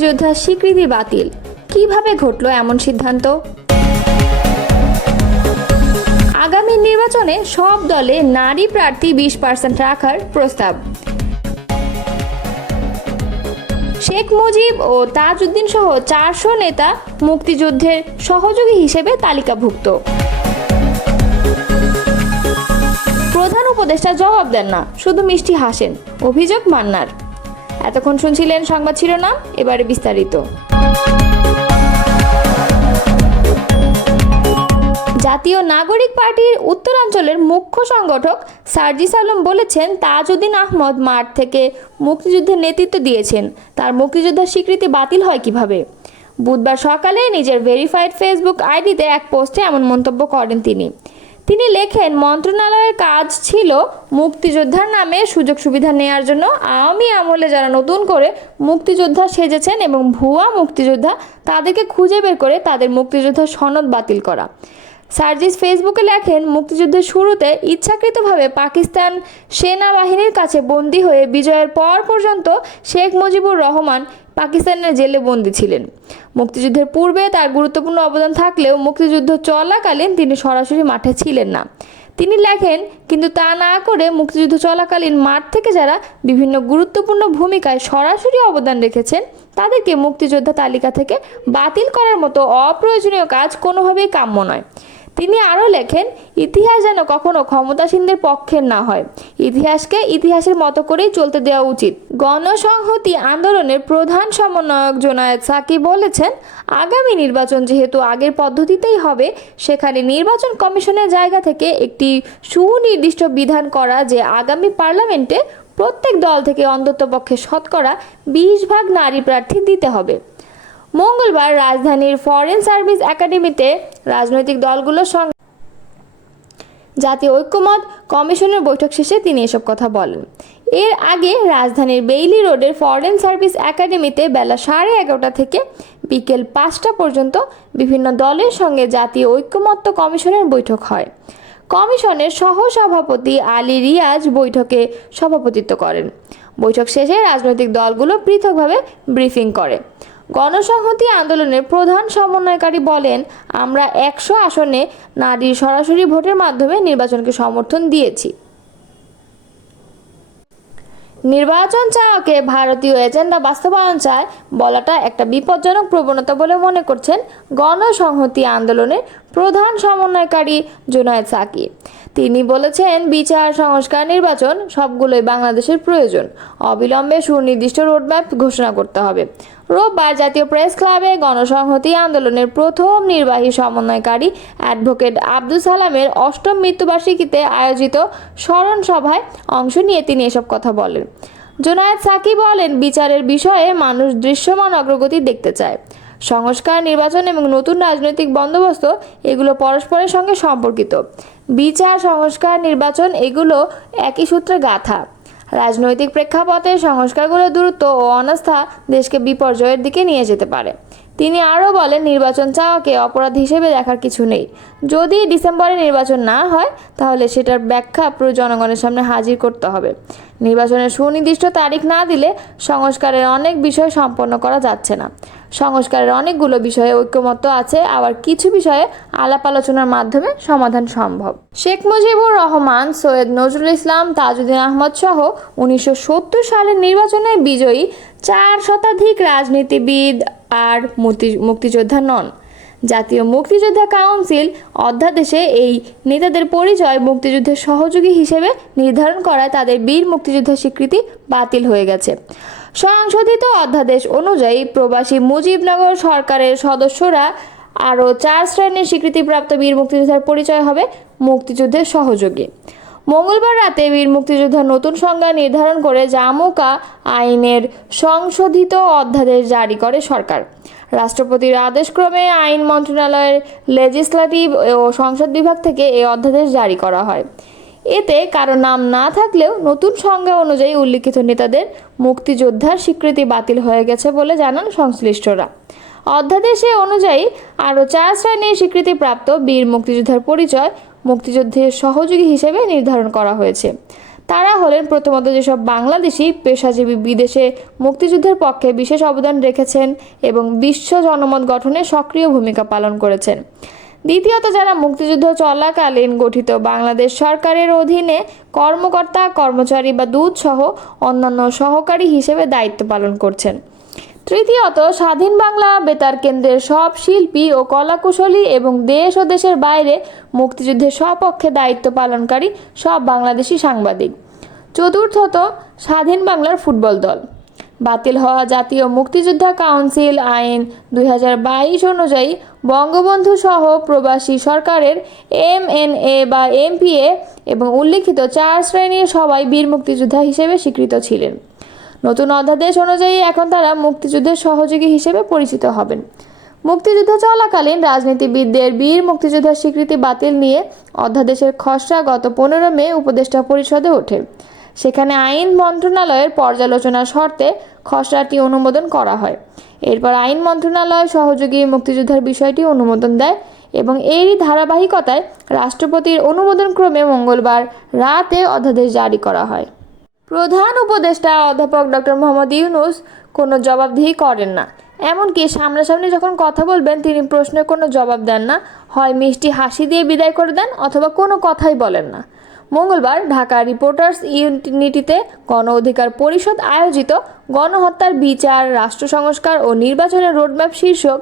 মুক্তিযোদ্ধার স্বীকৃতি বাতিল। কিভাবে ঘটল এমন সিদ্ধান্ত? আগামী নির্বাচনে সব দলে নারী প্রার্থী 20% রাখার প্রস্তাব। শেখ মুজিব ও তাজউদ্দিন সহ 400 নেতা মুক্তিযুদ্ধের সহযোগী হিসেবে তালিকাভুক্ত। প্রধান উপদেষ্টা জবাব দেন না, শুধু মিষ্টি হাসেন, অভিযোগ মান্নার। এতক্ষণ শুনছিলেন সংবাদ শিরোনাম, এবারে বিস্তারিত। জাতীয় নাগরিক পার্টির উত্তরাঞ্চলের মুখ্য সংগঠক সার্জিস আলম বলেছেন, তাজউদ্দিন আহমদ মাঠ থেকে মুক্তিযুদ্ধের নেতৃত্ব দিয়েছেন, তার মুক্তিযোদ্ধার স্বীকৃতি বাতিল হয় কিভাবে? বুধবার সকালে নিজের ভেরিফাইড ফেসবুক আইডিতে এক পোস্টে এমন মন্তব্য করেন তিনি লেখেন, মন্ত্রণালয়ের কাজ ছিল মুক্তিযোদ্ধার নামে সুযোগ সুবিধা নেয়ার জন্য আওয়ামী আমলে যারা নতুন করে মুক্তিযোদ্ধা সেজেছেন এবং ভুয়া মুক্তিযোদ্ধা তাদেরকে খুঁজে বের করে তাদের মুক্তিযোদ্ধার সনদ বাতিল করা। সার্জিস ফেসবুকে লেখেন, মুক্তিযুদ্ধের শুরুতে ইচ্ছাকৃতভাবে পাকিস্তান সেনাবাহিনীর কাছে বন্দী হয়ে বিজয়ের পর পর্যন্ত শেখ মুজিবুর রহমান পাকিস্তানের জেলে বন্দী ছিলেন। মুক্তিযুদ্ধের পূর্বে তার গুরুত্বপূর্ণ অবদান থাকলেও মুক্তিযুদ্ধ চলাকালীন তিনি সরাসরি মাঠে ছিলেন না। তিনি লেখেন, কিন্তু তা না করে মুক্তিযুদ্ধ চলাকালীন মাঠ থেকে যারা বিভিন্ন গুরুত্বপূর্ণ ভূমিকায় সরাসরি অবদান রেখেছেন তাদেরকে মুক্তিযোদ্ধা তালিকা থেকে বাতিল করার মতো অপ্রয়োজনীয় কাজ কোনোভাবেই কাম্য নয়। তিনি আরও লেখেন, ইতিহাস যেন কখনো ক্ষমতাসীনদের পক্ষের না হয়, ইতিহাসকে ইতিহাসের মতো করেই চলতে দেওয়া উচিত। গণসংহতি আন্দোলনের প্রধান সমন্বয়ক জোনায়েদ সাকি বলেছেন, আগামী নির্বাচন যেহেতু আগের পদ্ধতিতেই হবে, সেখানে নির্বাচন কমিশনের জায়গা থেকে একটি সুনির্দিষ্ট বিধান করা যে আগামী পার্লামেন্টে প্রত্যেক দল থেকে অন্ততপক্ষে শতকরা 20% নারী প্রার্থী দিতে হবে। মঙ্গলবার রাজধানীর ফরেন সার্ভিস একাডেমিতে রাজনৈতিক দলগুলোর সঙ্গে জাতীয় ঐক্যমত কমিশনের বৈঠক শেষে তিনি এসব কথা বলেন। এর আগে রাজধানীর বেইলি রোডের ফরেন সার্ভিস একাডেমিতে বেলা 11:30 থেকে বিকেল 5টা পর্যন্ত বিভিন্ন দলের সঙ্গে জাতীয় ঐক্যমত্য কমিশনের বৈঠক হয়। কমিশনের সহসভাপতি আলী রিয়াজ বৈঠকে সভাপতিত্ব করেন। বৈঠক শেষে রাজনৈতিক দলগুলো পৃথকভাবে ব্রিফিং করে। গণসংহতি আন্দোলনের প্রধান সমন্বয়কারী বলেন, আমরা 100 আসনে নারীর সরাসরি ভোটের মাধ্যমে নির্বাচনকে সমর্থন দিয়েছি। নির্বাচন চাওয়াকে ভারতীয় এজেন্ডা বাস্তবায়ন চায় বলাটা একটা বিপজ্জনক প্রবণতা বলে মনে করছেন গণসংহতি আন্দোলনের প্রধান সমন্বয়কারী জোনায়েদ সাকি। তিনি বলেছেন, বিচার, সংস্কার, নির্বাচন সবগুলোই বাংলাদেশের প্রয়োজন। অবিলম্বে সুনির্দিষ্ট রোডম্যাপ ঘোষণা করতে হবে। রোববার জাতীয় প্রেস ক্লাবে গণসংহতি আন্দোলনের প্রথম নির্বাহী সমন্বয়কারী অ্যাডভোকেট আব্দুল সালামের 8ম মৃত্যুবার্ষিকীতে আয়োজিত স্মরণ সভায় অংশ নিয়ে তিনি এসব কথা বলেন। জোনায়েদ সাকি বলেন, বিচারের বিষয়ে মানুষ দৃশ্যমান অগ্রগতি দেখতে চায়। সংস্কার, নির্বাচন এবং নতুন রাজনৈতিক বন্দোবস্ত এগুলো পরস্পরের সঙ্গে সম্পর্কিত। বিচার, সংস্কার, নির্বাচন এগুলো একই সূত্রে গাঁথা। রাজনৈতিক প্রেক্ষাপটে সংস্কারগুলোর দূরত্ব ও অনাস্থা দেশকে বিপর্যয়ের দিকে নিয়ে যেতে পারে। তিনি আরও বলেন, নির্বাচন চাওয়াকে অপরাধ হিসেবে দেখার কিছু নেই। যদি ডিসেম্বরে নির্বাচন না হয় তাহলে সেটার ব্যাখ্যা পুরো জনগণের সামনে হাজির করতে হবে। নির্বাচনের সুনির্দিষ্ট তারিখ না দিলে সংস্কারের অনেক বিষয় সম্পন্ন করা যাচ্ছে না। সংস্কারের অনেকগুলো বিষয়ে ঐক্যমত্য আছে, আবার কিছু বিষয়ে আলাপ আলোচনার মাধ্যমে সমাধান সম্ভব। শেখ মুজিবুর রহমান, সৈয়দ নজরুল ইসলাম, তাজউদ্দিন আহমদ সহ 1970 সালের নির্বাচনে বিজয়ী 4 শতাধিক রাজনীতিবিদ আর মুক্তিযোদ্ধা নন। জাতীয় মুক্তিযোদ্ধা কাউন্সিল অধ্যাদেশে এই নেতাদের পরিচয় মুক্তিযুদ্ধের সহযোগী হিসেবে নির্ধারণ করায় তাদের বীর মুক্তিযোদ্ধার স্বীকৃতি বাতিল হয়ে গেছে। সংশোধিত অধ্যাদেশ অনুযায়ী প্রবাসী মুজিবনগর সরকারের সদস্যরা আরও 4 শ্রেণীর স্বীকৃতিপ্রাপ্ত বীর মুক্তিযোদ্ধার পরিচয় হবে মুক্তিযুদ্ধের সহযোগী। মঙ্গলবার রাতে বীর মুক্তিযোদ্ধার নতুন সংজ্ঞা নির্ধারণ করে জামুকা আইনের সংশোধিত অধ্যাদেশ জারি করে সরকার। রাষ্ট্রপতির আদেশক্রমে আইন মন্ত্রণালয়ের লেজিসলেটিভ ও সংসদ বিভাগ থেকে এই অধ্যাদেশ জারি করা হয়। এতে কারো নাম না থাকলেও নতুন সংজ্ঞা অনুযায়ী উল্লিখিত নেতাদের মুক্তিযোদ্ধার স্বীকৃতি বাতিল হয়ে গেছে বলে জানান সংশ্লিষ্টরা। অধ্যাদেশে অনুযায়ী আরও 4 শ্রেণীর স্বীকৃতিপ্রাপ্ত বীর মুক্তিযোদ্ধার পরিচয় মুক্তিযুদ্ধের সহযোগী হিসেবে নির্ধারণ করা হয়েছে। তারা হলেন প্রথমত যেসব বাংলাদেশি পেশাজীবী বিদেশে মুক্তিযুদ্ধের পক্ষে বিশেষ অবদান রেখেছেন এবং বিশ্ব জনমত গঠনে সক্রিয় ভূমিকা পালন করেছেন। দ্বিতীয়ত যারা মুক্তিযুদ্ধ চলাকালীন গঠিত বাংলাদেশ সরকারের অধীনে কর্মকর্তা কর্মচারী বা দূতসহ অন্যান্য সহকারী হিসেবে দায়িত্ব পালন করছেন। তৃতীয়ত স্বাধীন বাংলা বেতার কেন্দ্রের সব শিল্পী ও কলাকুশলী এবং দেশ ও দেশের বাইরে মুক্তিযুদ্ধের সপক্ষে দায়িত্ব পালনকারী সব বাংলাদেশি সাংবাদিক। চতুর্থত স্বাধীন বাংলার ফুটবল দল। বাতিল হওয়া জাতীয় মুক্তিযোদ্ধা কাউন্সিল আইন 2022 অনুযায়ী বঙ্গবন্ধু সহ প্রবাসী সরকারের MNA বা MPA এবং উল্লিখিত 4 শ্রেণীর সবাই বীর মুক্তিযোদ্ধা হিসেবে স্বীকৃত ছিলেন। নতুন অধ্যাদেশ অনুযায়ী এখন তারা মুক্তিযুদ্ধের সহযোগী হিসেবে পরিচিত হবেন। মুক্তিযুদ্ধ চলাকালীন রাজনীতিবিদদের বীর মুক্তিযোদ্ধার স্বীকৃতি বাতিল নিয়ে অধ্যাদেশের খসড়া গত 15 মে উপদেষ্টা পরিষদে ওঠে। সেখানে আইন মন্ত্রণালয়ের পর্যালোচনার শর্তে খসড়াটি অনুমোদন করা হয়। এরপর আইন মন্ত্রণালয় সহযোগী মুক্তিযোদ্ধার বিষয়টি অনুমোদন দেয় এবং এরই ধারাবাহিকতায় রাষ্ট্রপতির অনুমোদনক্রমে মঙ্গলবার রাতে অধ্যাদেশ জারি করা হয়। প্রধান উপদেষ্টা অধ্যাপক ডক্টর মোহাম্মদ ইউনূস কোনো জবাবদিহি করেন না, এমনকি সামনাসামনি যখন কথা বলবেন তিনি প্রশ্নের কোনো জবাব দেন না, হয় মিষ্টি হাসি দিয়ে বিদায় করে দেন অথবা কোনো কথাই বলেন না। মঙ্গলবার ঢাকা রিপোর্টার্স ইউনিটিতে গণ অধিকার পরিষদ আয়োজিত গণহত্যার বিচার, রাষ্ট্র সংস্কার ও নির্বাচনের রোডম্যাপ শীর্ষক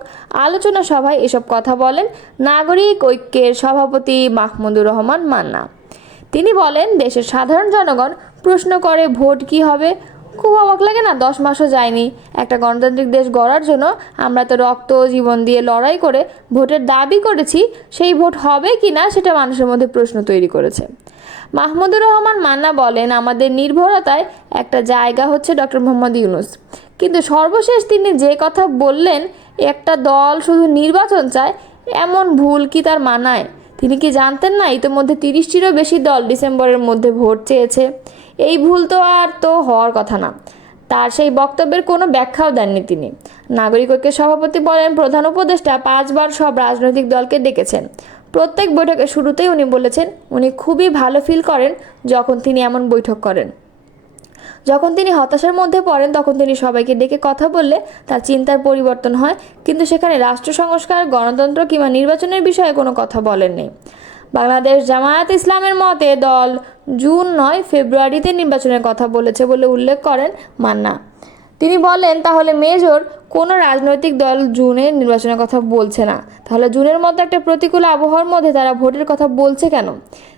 আলোচনা সভায় এসব কথা বলেন নাগরিক ঐক্যের সভাপতি মাহমুদুর রহমান মান্না। তিনি বলেন, দেশের সাধারণ জনগণ প্রশ্ন করে ভোট কি হবে। খুব অবাক লাগে না? 10 মাসও যায়নি একটা গণতান্ত্রিক দেশ গড়ার জন্য আমরা তো রক্ত জীবন দিয়ে লড়াই করে ভোটের দাবি করেছি, সেই ভোট হবে কি না সেটা মানুষের মধ্যে প্রশ্ন তৈরি করেছে। মাহমুদুর রহমান মান্না বলেন, আমাদের নির্ভরতায় একটা জায়গা হচ্ছে ডক্টর মোহাম্মদ ইউনূস, কিন্তু সর্বশেষ তিনি যে কথা বললেন একটা দল শুধু নির্বাচন চায়, এমন ভুল কি তার মানায়? তিনি কি জানতেন না ইতিমধ্যে 30টিরও বেশি দল ডিসেম্বরের মধ্যে ভোট চেয়েছে? এই ভুল তো হওয়ার কথা না। তার সেই বক্তব্যের কোনো ব্যাখ্যাও দেননি তিনি। নাগরিক ঐক্যের সভাপতি বলেন, প্রধান উপদেষ্টা 5 বার সব রাজনৈতিক দলকে ডেকেছেন। প্রত্যেক বৈঠকের শুরুতেই উনি বলেছেন উনি খুবই ভালো ফিল করেন যখন তিনি এমন বৈঠক করেন। যখন তিনি হতাশার মধ্যে পড়েন তখন তিনি সবাইকে ডেকে কথা বললে তার চিন্তার পরিবর্তন হয়, কিন্তু সেখানে রাষ্ট্র সংস্কার, গণতন্ত্র কিংবা নির্বাচনের বিষয়ে কোনো কথা বলেননি। বাংলাদেশ জামায়াত ইসলামের মতে দল জুন নয় ফেব্রুয়ারিতে নির্বাচনের কথা বলেছে বলে উল্লেখ করেন মান্না। তিনি বলেন, তাহলে মেজর কোনো রাজনৈতিক দল জুনে নির্বাচনের কথা বলছে না, তাহলে জুনের মতো একটা প্রতিকূল আবহাওয়ার মধ্যে তারা ভোটের কথা বলছে কেন?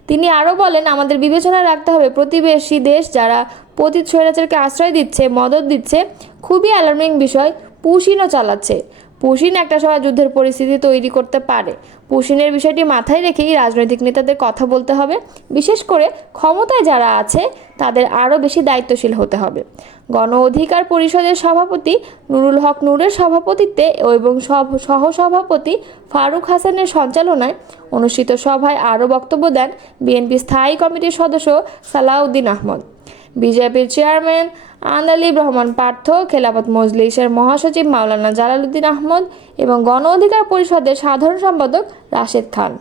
তিনি আরও বলেন, আমাদের বিবেচনায় রাখতে হবে প্রতিবেশী দেশ যারা পতিত স্বৈরাচারকে আশ্রয় দিচ্ছে, মদত দিচ্ছে, খুবই অ্যালার্মিং বিষয়, পুশিনও চালাচ্ছে। পুশিন একটা সময় যুদ্ধের পরিস্থিতি তৈরি করতে পারে। পুশিনের বিষয়টি মাথায় রেখেই রাজনৈতিক নেতাদের কথা বলতে হবে। বিশেষ করে ক্ষমতায় যারা আছে তাদের আরও বেশি দায়িত্বশীল হতে হবে। গণ অধিকার পরিষদের সভাপতি নুরুল হক নূরের সভাপতিত্বে এবং সহসভাপতি ফারুক হাসানের সঞ্চালনায় অনুষ্ঠিত সভায় আরও বক্তব্য দেন বিএনপি স্থায়ী কমিটির সদস্য সালাউদ্দিন আহমদ, বিজেপির চেয়ারম্যান আন্দালিব রহমান পার্থ, খেলাফত মজলিসের মহাসচিব মাওলানা জালালউদ্দিন আহমদ এবং গণ অধিকার পরিষদের সাধারণ সম্পাদক রাশেদ খান।